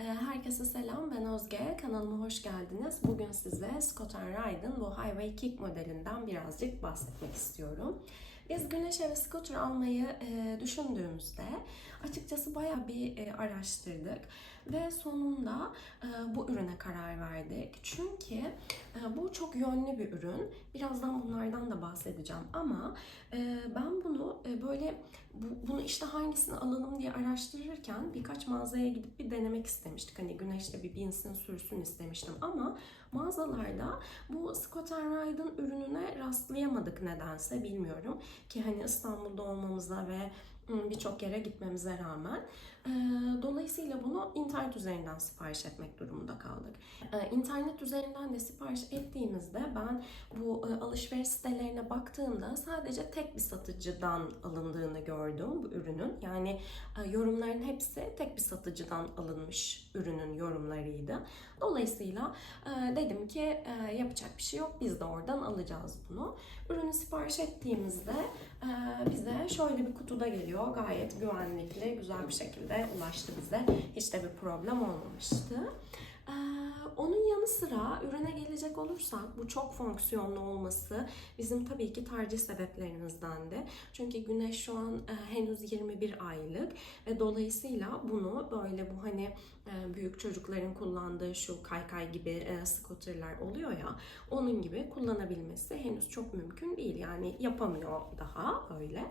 Ee, Herkese selam, ben Özge. Kanalıma hoş geldiniz. Bugün size Scott Ride'ın bu Highway Kick modelinden birazcık bahsetmek istiyorum. Biz güneş evi scooter almayı e, düşündüğümüzde açıkçası bayağı bir e, araştırdık ve sonunda e, bu ürüne karar verdik. Çünkü e, bu çok yönlü bir ürün. Birazdan bunlardan da bahsedeceğim ama ben bunu böyle bu, bunu işte hangisini alalım diye araştırırken birkaç mağazaya gidip bir denemek istemiştik. Hani güneşte bir binsin sürsün istemiştim ama mağazalarda bu Scott Ride'ın ürününe rastlayamadık nedense bilmiyorum. Ki hani İstanbul'da olmamıza ve birçok yere gitmemize rağmen. Ee, Dolayısıyla bunu internet üzerinden sipariş etmek durumunda kaldık. Ee, İnternet üzerinden de sipariş ettiğimizde ben bu e, alışveriş sitelerine baktığımda sadece tek bir satıcıdan alındığını gördüm bu ürünün. Yani e, yorumların hepsi tek bir satıcıdan alınmış ürünün yorumlarıydı. Dolayısıyla e, dedim ki yapacak bir şey yok biz de oradan alacağız bunu. Ürünü sipariş ettiğimizde bize şöyle bir kutuda geliyor. Gayet güvenlikli, güzel bir şekilde ulaştı bize. Hiç de bir problem olmamıştı. Ee, onun yanı sıra ürüne gelecek olursak bu çok fonksiyonlu olması bizim tabii ki tercih sebeplerimizdendi. Çünkü Güneş şu an e, henüz 21 aylık ve dolayısıyla bunu böyle bu hani e, büyük çocukların kullandığı şu kaykay gibi e, scooterlar oluyor ya onun gibi kullanabilmesi henüz çok mümkün değil. Yani yapamıyor daha öyle.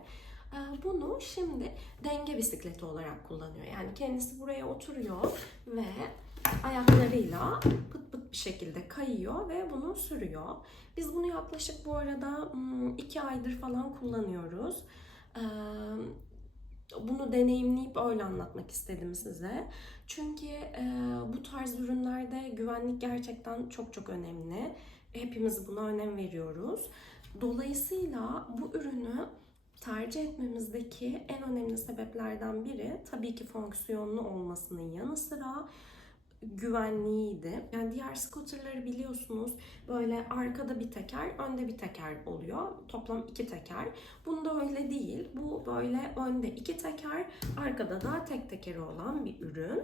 Ee, Bunu şimdi denge bisikleti olarak kullanıyor. Yani kendisi buraya oturuyor ve ayaklarıyla pıt pıt bir şekilde kayıyor ve bunu sürüyor. Biz bunu yaklaşık bu arada hmm, iki aydır falan kullanıyoruz. Ee, Bunu deneyimleyip öyle anlatmak istedim size. Çünkü e, bu tarz ürünlerde güvenlik gerçekten çok çok önemli. Hepimiz buna önem veriyoruz. Dolayısıyla bu ürünü tercih etmemizdeki en önemli sebeplerden biri tabii ki fonksiyonlu olmasının yanı sıra güvenliğiydi. Yani diğer scooterları biliyorsunuz böyle arkada bir teker, önde bir teker oluyor. Toplam iki teker. Bunda öyle değil. Bu böyle önde iki teker, arkada da tek tekeri olan bir ürün.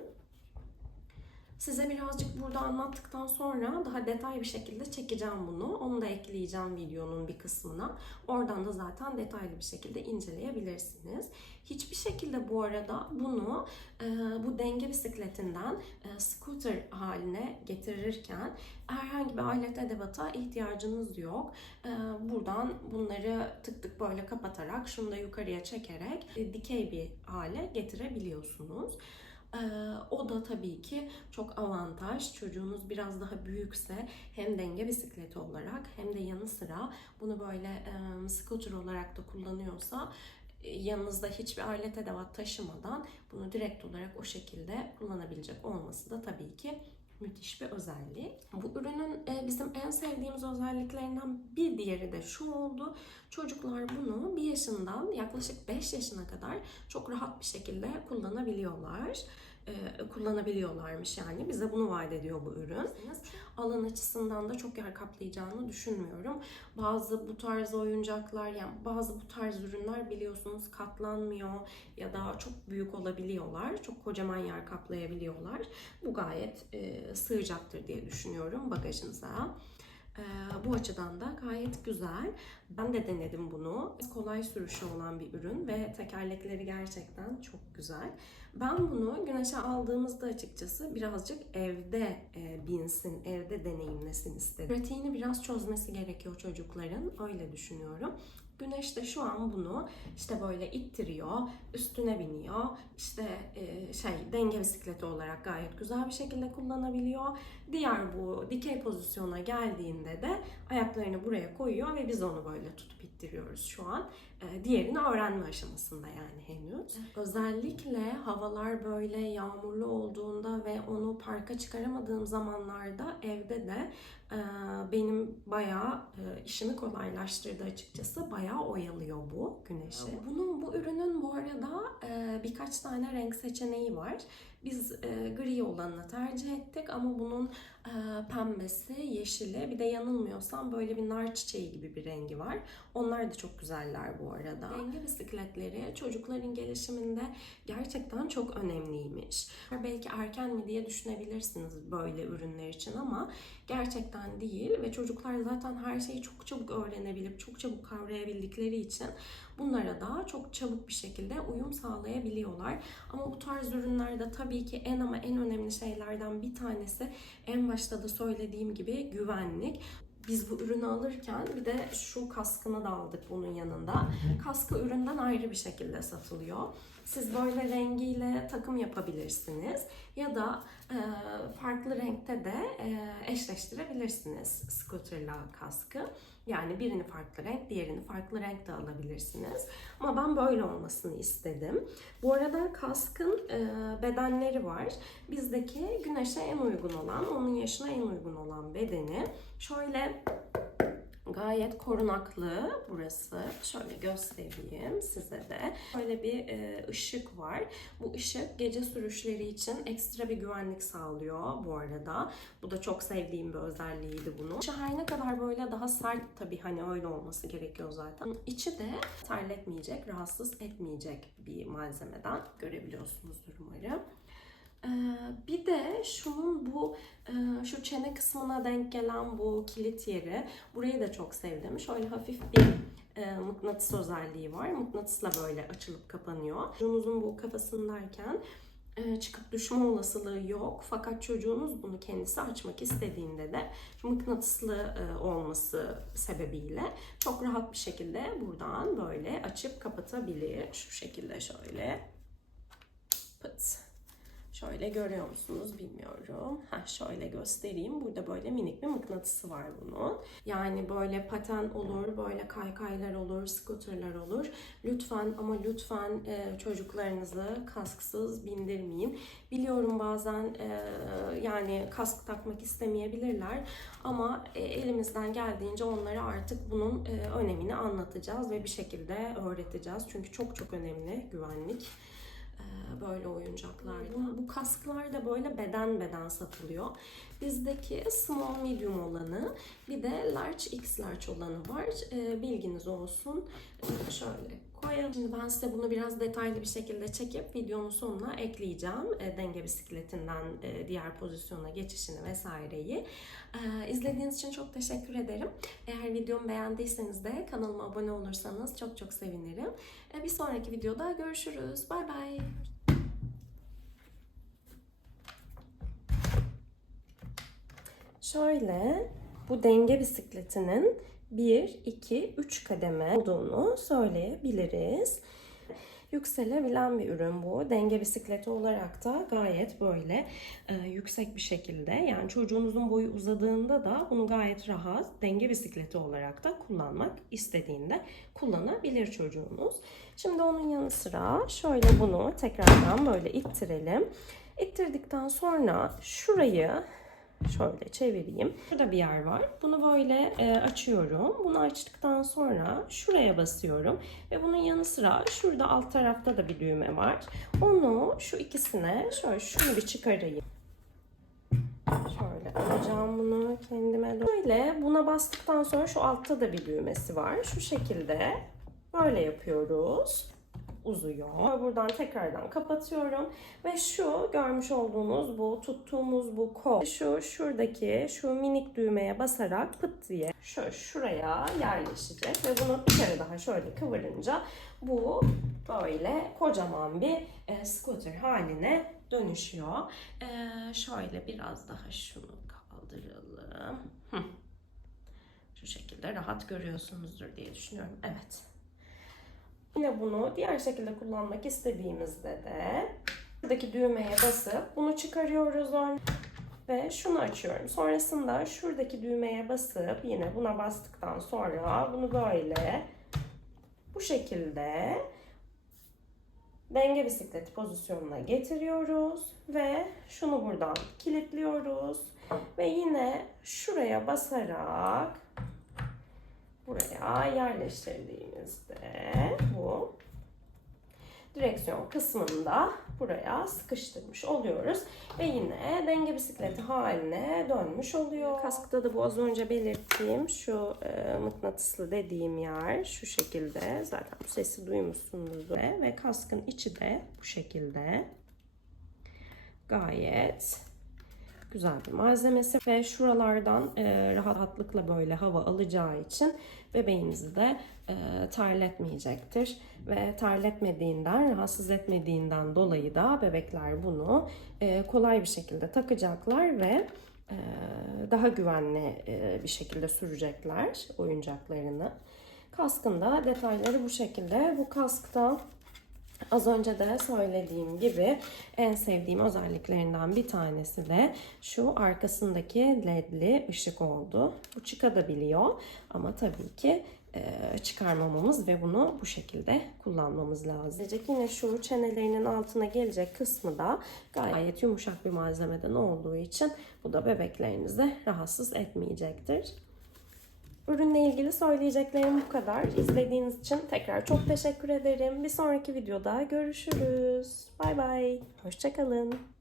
Size birazcık burada anlattıktan sonra daha detay bir şekilde çekeceğim bunu. Onu da ekleyeceğim videonun bir kısmına. Oradan da zaten detaylı bir şekilde inceleyebilirsiniz. Hiçbir şekilde bu arada bunu e, bu denge bisikletinden e, scooter haline getirirken herhangi bir alet edevata ihtiyacınız yok. E, buradan bunları tık tık böyle kapatarak şunu da yukarıya çekerek dikey bir hale getirebiliyorsunuz. Ee, o da tabii ki çok avantaj. Çocuğunuz biraz daha büyükse hem denge bisikleti olarak hem de yanı sıra bunu böyle e, scooter olarak da kullanıyorsa e, yanınızda hiçbir alet edevat taşımadan bunu direkt olarak o şekilde kullanabilecek olması da tabii ki müthiş bir özellik. Bu ürünün e, bizim en sevdiğimiz özelliklerinden bir diğeri de şu oldu. Çocuklar bunu 1 yaşından yaklaşık 5 yaşına kadar çok rahat bir şekilde kullanabiliyorlar. E, kullanabiliyorlarmış yani. Bize bunu vaat ediyor bu ürün. Alan açısından da çok yer kaplayacağını düşünmüyorum. Bazı bu tarz oyuncaklar yani bazı bu tarz ürünler biliyorsunuz katlanmıyor ya da çok büyük olabiliyorlar. Çok kocaman yer kaplayabiliyorlar. Bu gayet e, sığacaktır diye düşünüyorum bagajınıza. Ee, bu açıdan da gayet güzel. Ben de denedim bunu. Kolay sürüşü olan bir ürün ve tekerlekleri gerçekten çok güzel. Ben bunu güneşe aldığımızda açıkçası birazcık evde e, binsin, evde deneyimlesin istedim. Pratiğini biraz çözmesi gerekiyor çocukların. Öyle düşünüyorum. Güneş de şu an bunu işte böyle ittiriyor, üstüne biniyor. İşte e, şey denge bisikleti olarak gayet güzel bir şekilde kullanabiliyor. Diğer bu dikey pozisyona geldiğinde de ayaklarını buraya koyuyor ve biz onu böyle tutup ittiriyoruz şu an. E, diğerini öğrenme aşamasında yani henüz. Özellikle havalar böyle yağmurlu olduğunda ve onu parka çıkaramadığım zamanlarda evde de e, benim bayağı e, işimi kolaylaştırdı açıkçası. Bayağı oyalıyor bu güneşi. Bunun bu ürünün bu arada birkaç tane renk seçeneği var. Biz e, gri olanını tercih ettik ama bunun e, pembesi, yeşili bir de yanılmıyorsam böyle bir nar çiçeği gibi bir rengi var. Onlar da çok güzeller bu arada. Denge bisikletleri çocukların gelişiminde gerçekten çok önemliymiş. Belki erken mi diye düşünebilirsiniz böyle ürünler için ama gerçekten değil ve çocuklar zaten her şeyi çok çabuk öğrenebilip çok çabuk kavrayabildikleri için bunlara da çok çabuk bir şekilde uyum sağlayabiliyorlar. Ama bu tarz ürünlerde tabii ki en ama en önemli şeylerden bir tanesi en başta da söylediğim gibi güvenlik. Biz bu ürünü alırken bir de şu kaskını da aldık bunun yanında. Kaskı üründen ayrı bir şekilde satılıyor. Siz böyle rengiyle takım yapabilirsiniz ya da e, farklı renkte de e, eşleştirebilirsiniz scooterla kaskı. Yani birini farklı renk, diğerini farklı renkte alabilirsiniz. Ama ben böyle olmasını istedim. Bu arada kaskın e, bedenleri var. Bizdeki güneşe en uygun olan, onun yaşına en uygun olan bedeni. Şöyle Gayet korunaklı burası. Şöyle göstereyim size de. Şöyle bir e, ışık var. Bu ışık gece sürüşleri için ekstra bir güvenlik sağlıyor bu arada. Bu da çok sevdiğim bir özelliğiydi bunun. İçi her ne kadar böyle daha sert tabii hani öyle olması gerekiyor zaten. İçi de terletmeyecek, rahatsız etmeyecek bir malzemeden görebiliyorsunuzdur umarım. Ee, bir de şunun bu e, şu çene kısmına denk gelen bu kilit yeri burayı da çok sevdim. Şöyle hafif bir e, mıknatıs özelliği var. Mıknatısla böyle açılıp kapanıyor. Çocuğunuzun bu kafasındayken e, çıkıp düşme olasılığı yok. Fakat çocuğunuz bunu kendisi açmak istediğinde de mıknatıslı olması sebebiyle çok rahat bir şekilde buradan böyle açıp kapatabilir. Şu şekilde şöyle pıt Şöyle görüyor musunuz bilmiyorum. Heh, şöyle göstereyim. Burada böyle minik bir mıknatısı var bunun. Yani böyle paten olur, böyle kaykaylar olur, skuterler olur. Lütfen ama lütfen e, çocuklarınızı kasksız bindirmeyin. Biliyorum bazen e, yani kask takmak istemeyebilirler ama e, elimizden geldiğince onlara artık bunun e, önemini anlatacağız ve bir şekilde öğreteceğiz. Çünkü çok çok önemli güvenlik böyle oyuncaklar. Bu, bu kasklar da böyle beden beden satılıyor. Bizdeki small medium olanı bir de large x large olanı var. E, bilginiz olsun. E, şöyle koyalım. Şimdi ben size bunu biraz detaylı bir şekilde çekip videonun sonuna ekleyeceğim. E, denge bisikletinden e, diğer pozisyona geçişini vesaireyi. E, izlediğiniz için çok teşekkür ederim. Eğer videomu beğendiyseniz de kanalıma abone olursanız çok çok sevinirim. Bir sonraki videoda görüşürüz. Bay bay. Şöyle bu denge bisikletinin 1, 2, 3 kademe olduğunu söyleyebiliriz. Yükselebilen bir ürün bu. Denge bisikleti olarak da gayet böyle e, yüksek bir şekilde yani çocuğunuzun boyu uzadığında da bunu gayet rahat denge bisikleti olarak da kullanmak istediğinde kullanabilir çocuğunuz. Şimdi onun yanı sıra şöyle bunu tekrardan böyle ittirelim. İttirdikten sonra şurayı Şöyle çevireyim. Burada bir yer var. Bunu böyle e, açıyorum. Bunu açtıktan sonra şuraya basıyorum. Ve bunun yanı sıra şurada alt tarafta da bir düğme var. Onu şu ikisine şöyle şunu bir çıkarayım. Şöyle alacağım bunu kendime. Böyle buna bastıktan sonra şu altta da bir düğmesi var. Şu şekilde böyle yapıyoruz uzuyor. Buradan tekrardan kapatıyorum ve şu görmüş olduğunuz bu tuttuğumuz bu kol şu şuradaki şu minik düğmeye basarak pıt diye şu şuraya yerleşecek ve bunu bir kere daha şöyle kıvırınca bu böyle kocaman bir e, scooter haline dönüşüyor. E, şöyle biraz daha şunu kaldıralım. Hı. Şu şekilde rahat görüyorsunuzdur diye düşünüyorum. Evet. Yine bunu diğer şekilde kullanmak istediğimizde de buradaki düğmeye basıp bunu çıkarıyoruz ve şunu açıyorum. Sonrasında şuradaki düğmeye basıp yine buna bastıktan sonra bunu böyle bu şekilde denge bisikleti pozisyonuna getiriyoruz ve şunu buradan kilitliyoruz ve yine şuraya basarak buraya yerleştirdiğimizde bu direksiyon kısmını da buraya sıkıştırmış oluyoruz. Ve yine denge bisikleti haline dönmüş oluyor. Kaskta da bu az önce belirttiğim şu e, mıknatıslı dediğim yer şu şekilde. Zaten bu sesi duymuşsunuzdur. Ve kaskın içi de bu şekilde. Gayet güzel bir malzemesi ve şuralardan e, rahatlıkla böyle hava alacağı için bebeğinizi de e, terletmeyecektir ve terletmediğinden, rahatsız etmediğinden dolayı da bebekler bunu e, kolay bir şekilde takacaklar ve e, daha güvenli e, bir şekilde sürecekler oyuncaklarını. Kaskında detayları bu şekilde. Bu kaskta Az önce de söylediğim gibi en sevdiğim özelliklerinden bir tanesi de şu arkasındaki ledli ışık oldu. Bu çıkabiliyor ama tabii ki e, çıkarmamamız ve bunu bu şekilde kullanmamız lazım. Yine şu çenelerinin altına gelecek kısmı da gayet yumuşak bir malzemeden olduğu için bu da bebeklerinizi rahatsız etmeyecektir. Ürünle ilgili söyleyeceklerim bu kadar. İzlediğiniz için tekrar çok teşekkür ederim. Bir sonraki videoda görüşürüz. Bay bay. Hoşçakalın.